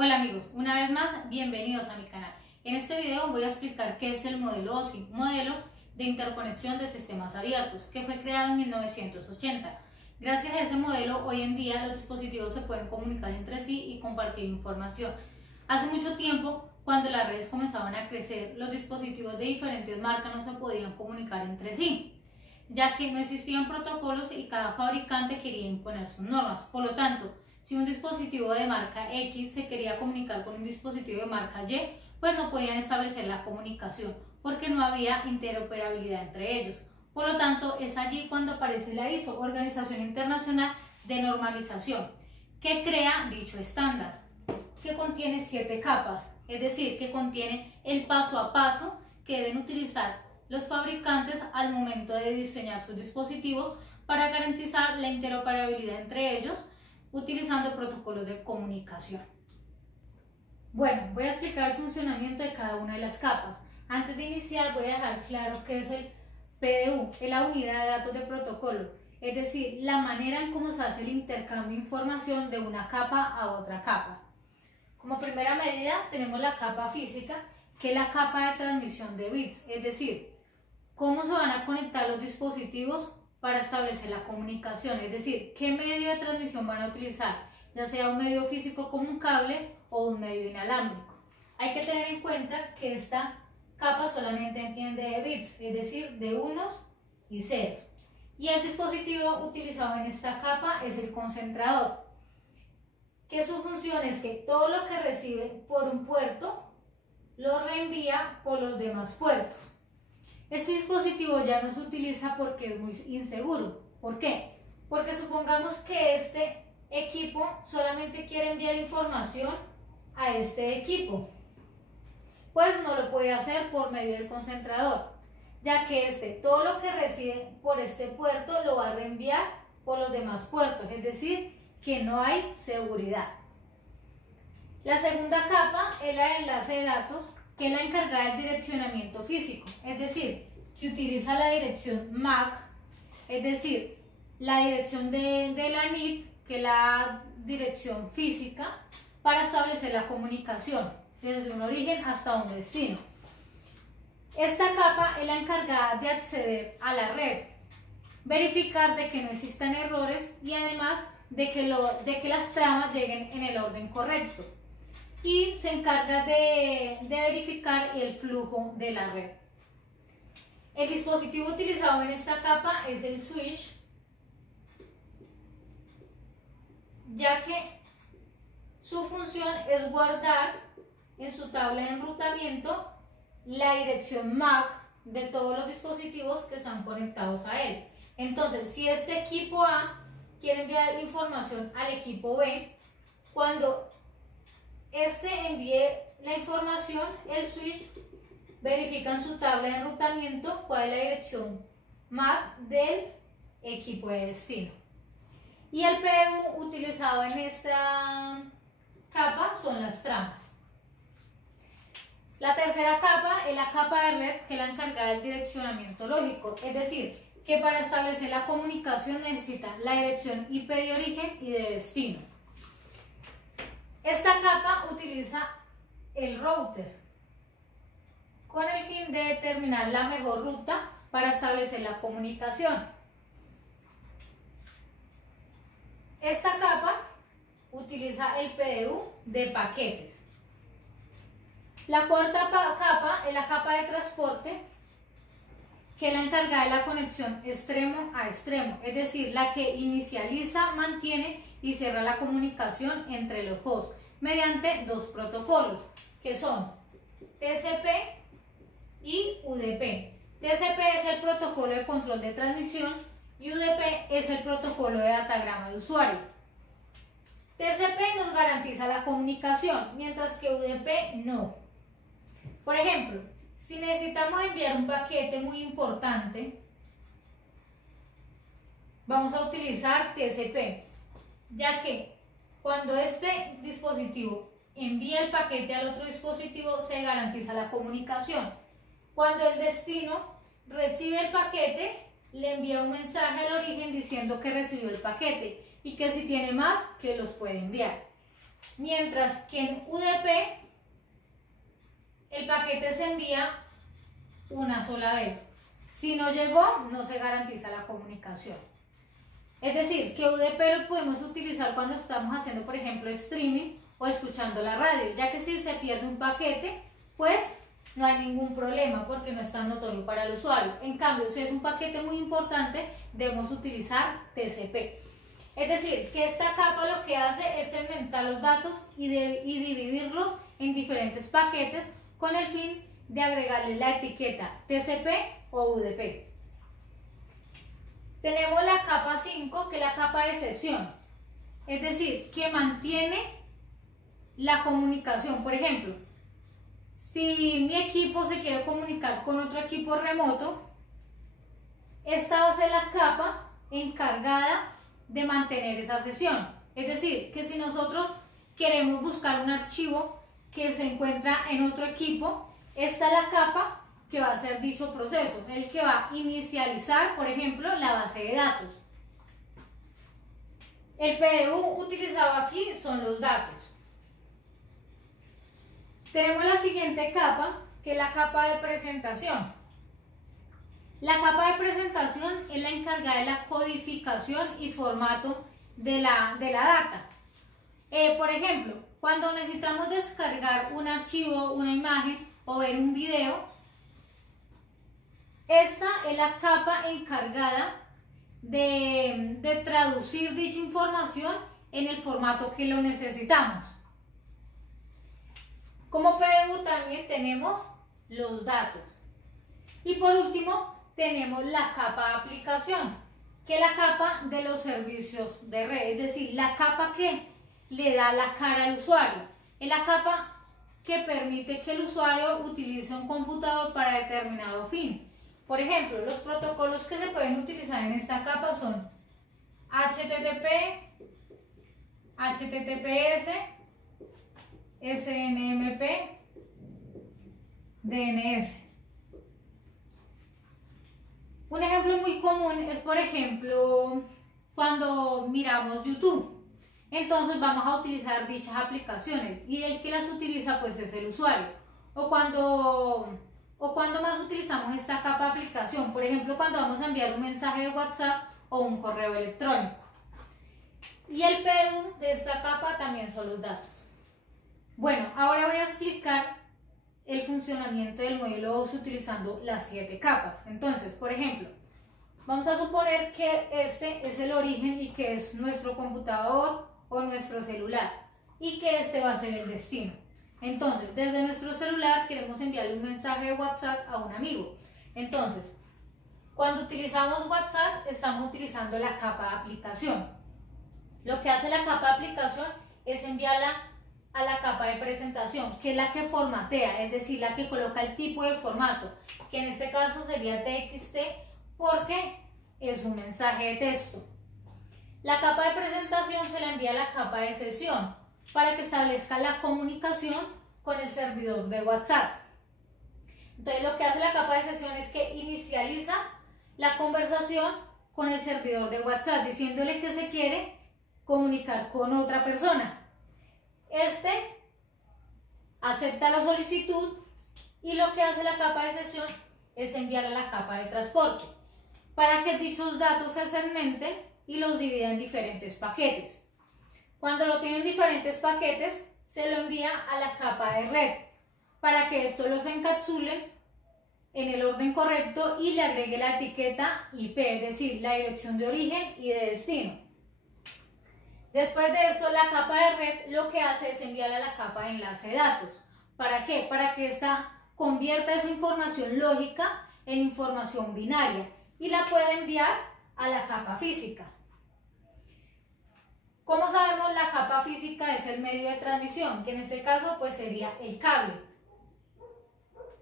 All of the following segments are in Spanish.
Hola amigos, una vez más bienvenidos a mi canal. En este video voy a explicar qué es el modelo OSI, modelo de interconexión de sistemas abiertos, que fue creado en 1980. Gracias a ese modelo, hoy en día los dispositivos se pueden comunicar entre sí y compartir información. Hace mucho tiempo, cuando las redes comenzaban a crecer, los dispositivos de diferentes marcas no se podían comunicar entre sí, ya que no existían protocolos y cada fabricante quería imponer sus normas. Por lo tanto, si un dispositivo de marca X se quería comunicar con un dispositivo de marca Y, pues no podían establecer la comunicación porque no había interoperabilidad entre ellos. Por lo tanto, es allí cuando aparece la ISO, Organización Internacional de Normalización, que crea dicho estándar, que contiene 7 capas, es decir, que contiene el paso a paso que deben utilizar los fabricantes al momento de diseñar sus dispositivos para garantizar la interoperabilidad entre ellos, utilizando protocolos de comunicación. Bueno, voy a explicar el funcionamiento de cada una de las capas. Antes de iniciar voy a dejar claro qué es el PDU, es la unidad de datos de protocolo, es decir, la manera en cómo se hace el intercambio de información de una capa a otra capa. Como primera medida tenemos la capa física, que es la capa de transmisión de bits, es decir, cómo se van a conectar los dispositivos para establecer la comunicación, es decir, qué medio de transmisión van a utilizar, ya sea un medio físico como un cable o un medio inalámbrico. Hay que tener en cuenta que esta capa solamente entiende de bits, es decir, de unos y ceros. Y el dispositivo utilizado en esta capa es el concentrador, que su función es que todo lo que recibe por un puerto lo reenvía por los demás puertos. Este dispositivo ya no se utiliza porque es muy inseguro. ¿Por qué? Porque supongamos que este equipo solamente quiere enviar información a este equipo. Pues no lo puede hacer por medio del concentrador, ya que todo lo que recibe por este puerto lo va a reenviar por los demás puertos, es decir, que no hay seguridad. La segunda capa es la de enlace de datos, que es la encargada del direccionamiento físico, es decir, que utiliza la dirección MAC, es decir, la dirección de la NIT, que es la dirección física, para establecer la comunicación desde un origen hasta un destino. Esta capa es la encargada de acceder a la red, verificar de que no existan errores y además de que las tramas lleguen en el orden correcto, y se encarga de verificar el flujo de la red. El dispositivo utilizado en esta capa es el switch, ya que su función es guardar en su tabla de enrutamiento la dirección MAC de todos los dispositivos que están conectados a él. Entonces, si este equipo A quiere enviar información al equipo B, cuando este envíe la información, el switch verifica en su tabla de enrutamiento cuál es la dirección MAC del equipo de destino. Y el PDU utilizado en esta capa son las tramas. La tercera capa es la capa de red, que es la encargada del direccionamiento lógico, es decir, que para establecer la comunicación necesita la dirección IP de origen y de destino. Esta capa utiliza el router con el fin de determinar la mejor ruta para establecer la comunicación. Esta capa utiliza el PDU de paquetes. La cuarta capa es la capa de transporte, que es la encargada de la conexión extremo a extremo, es decir, la que inicializa, mantiene y cierra la comunicación entre los hosts mediante dos protocolos, que son TCP y UDP. TCP es el protocolo de control de transmisión y UDP es el protocolo de datagrama de usuario. TCP nos garantiza la comunicación, mientras que UDP no. Por ejemplo, si necesitamos enviar un paquete muy importante, vamos a utilizar TCP, ya que cuando este dispositivo envía el paquete al otro dispositivo se garantiza la comunicación. Cuando el destino recibe el paquete, le envía un mensaje al origen diciendo que recibió el paquete y que si tiene más, que los puede enviar. mientras que en UDP el paquete se envía una sola vez. Si no llegó, no se garantiza la comunicación. Es decir, que UDP lo podemos utilizar cuando estamos haciendo, por ejemplo, streaming o escuchando la radio, ya que si se pierde un paquete, pues no hay ningún problema porque no es tan notorio para el usuario. En cambio, si es un paquete muy importante, debemos utilizar TCP. Es decir, que esta capa lo que hace es segmentar los datos y dividirlos en diferentes paquetes con el fin de agregarle la etiqueta TCP o UDP. Tenemos la capa 5, que es la capa de sesión, es decir, que mantiene la comunicación. Por ejemplo, si mi equipo se quiere comunicar con otro equipo remoto, esta va a ser la capa encargada de mantener esa sesión. Es decir, que si nosotros queremos buscar un archivo que se encuentra en otro equipo, esta es la capa que va a hacer dicho proceso, el que va a inicializar, por ejemplo, la base de datos. El PDU utilizado aquí son los datos. Tenemos la siguiente capa, que es la capa de presentación. La capa de presentación es la encargada de la codificación y formato de la data. Por ejemplo, cuando necesitamos descargar un archivo, una imagen o ver un video, esta es la capa encargada de traducir dicha información en el formato que lo necesitamos. Como PDU también tenemos los datos. Y por último, tenemos la capa de aplicación, que es la capa de los servicios de red, es decir, la capa que le da la cara al usuario. Es la capa que permite que el usuario utilice un computador para determinado fin. Por ejemplo, los protocolos que se pueden utilizar en esta capa son HTTP, HTTPS, SNMP, DNS. Un ejemplo muy común es, por ejemplo, cuando miramos YouTube. Entonces vamos a utilizar dichas aplicaciones y el que las utiliza pues es el usuario. O cuando más utilizamos esta capa de aplicación, por ejemplo, cuando vamos a enviar un mensaje de WhatsApp o un correo electrónico. Y el PDU de esta capa también son los datos. Bueno, ahora voy a explicar el funcionamiento del modelo OSI utilizando las 7 capas. Entonces, por ejemplo, vamos a suponer que este es el origen y que es nuestro computador o nuestro celular y que este va a ser el destino. Entonces, desde nuestro celular queremos enviarle un mensaje de WhatsApp a un amigo. Entonces, cuando utilizamos WhatsApp, estamos utilizando la capa de aplicación. Lo que hace la capa de aplicación es enviarla a la capa de presentación, que es la que formatea, es decir, la que coloca el tipo de formato, que en este caso sería TXT porque es un mensaje de texto. La capa de presentación se la envía a la capa de sesión para que establezca la comunicación con el servidor de WhatsApp. Entonces lo que hace la capa de sesión es que inicializa la conversación con el servidor de WhatsApp diciéndole que se quiere comunicar con otra persona. Este acepta la solicitud y lo que hace la capa de sesión es enviar a la capa de transporte para que dichos datos se segmenten y los divida en diferentes paquetes. Cuando lo tienen diferentes paquetes, se lo envía a la capa de red para que esto los encapsule en el orden correcto y le agregue la etiqueta IP, es decir, la dirección de origen y de destino. Después de esto, la capa de red lo que hace es enviar a la capa de enlace de datos. ¿Para qué? Para que ésta convierta esa información lógica en información binaria y la pueda enviar a la capa física. Como sabemos, la capa física es el medio de transmisión, que en este caso pues sería el cable.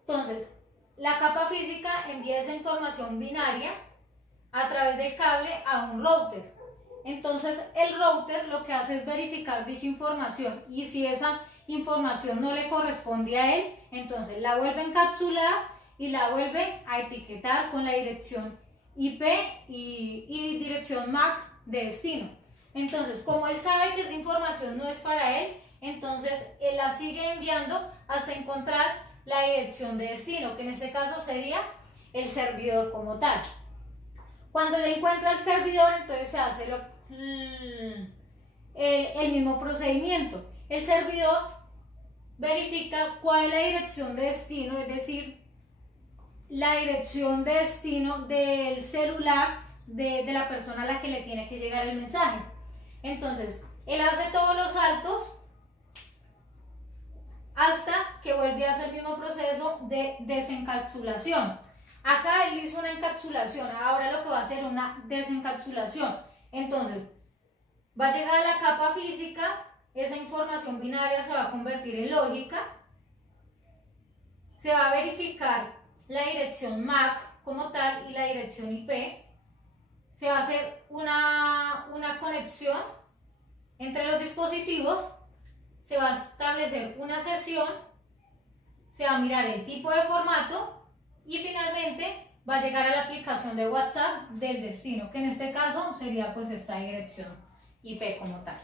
Entonces, la capa física envía esa información binaria a través del cable a un router. Entonces, el router lo que hace es verificar dicha información y si esa información no le corresponde a él, entonces la vuelve a encapsular y la vuelve a etiquetar con la dirección IP y dirección MAC de destino. Entonces, como él sabe que esa información no es para él, entonces él la sigue enviando hasta encontrar la dirección de destino, que en este caso sería el servidor como tal. Cuando le encuentra el servidor, entonces se hace el mismo procedimiento. El servidor verifica cuál es la dirección de destino, es decir, la dirección de destino del celular de la persona a la que le tiene que llegar el mensaje. Entonces, él hace todos los saltos hasta que vuelve a hacer el mismo proceso de desencapsulación. Acá él hizo una encapsulación, ahora lo que va a hacer es una desencapsulación. Entonces, va a llegar a la capa física, esa información binaria se va a convertir en lógica, se va a verificar la dirección MAC como tal y la dirección IP, se va a hacer una conexión entre los dispositivos, se va a establecer una sesión, se va a mirar el tipo de formato y finalmente va a llegar a la aplicación de WhatsApp del destino, que en este caso sería pues esta dirección IP como tal.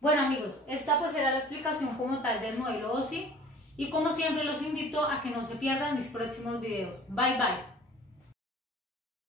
Bueno amigos, esta pues era la explicación como tal del modelo OSI y como siempre los invito a que no se pierdan mis próximos videos. Bye bye.